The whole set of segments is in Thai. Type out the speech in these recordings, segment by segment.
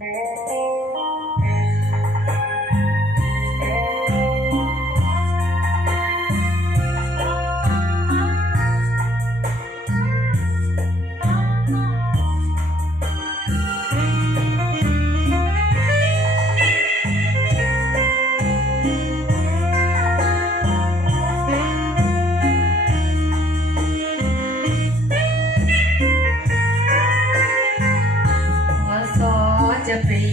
หัว ตรี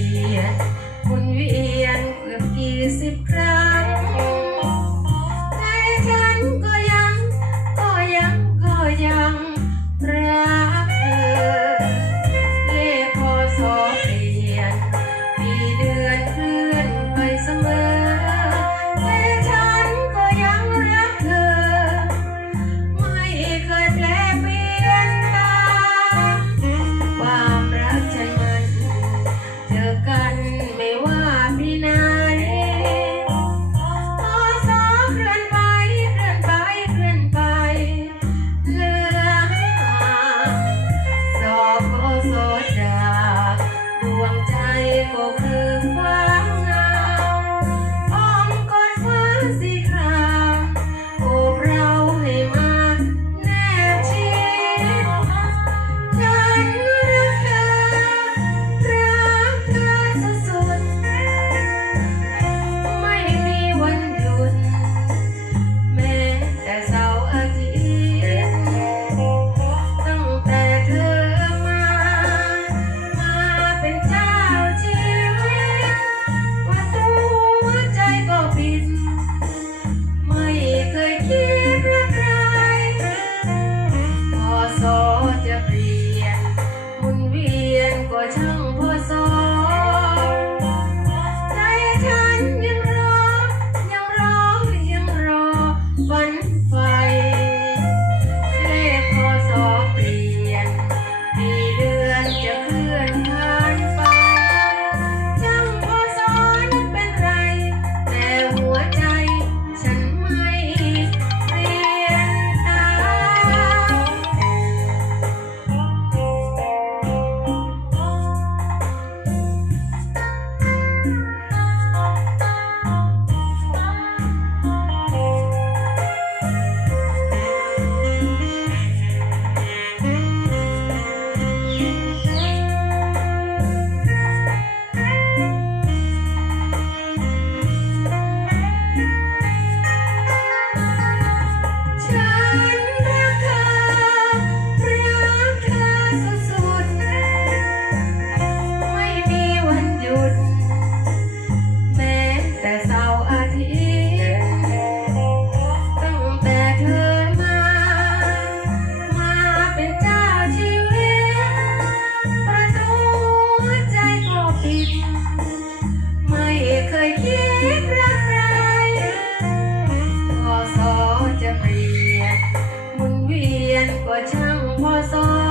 คุณเวียนเกือบกี่สิบครั้ง ยคิพอสอจะเปลี่ยนมุนเวียนก็ช่างพอสอ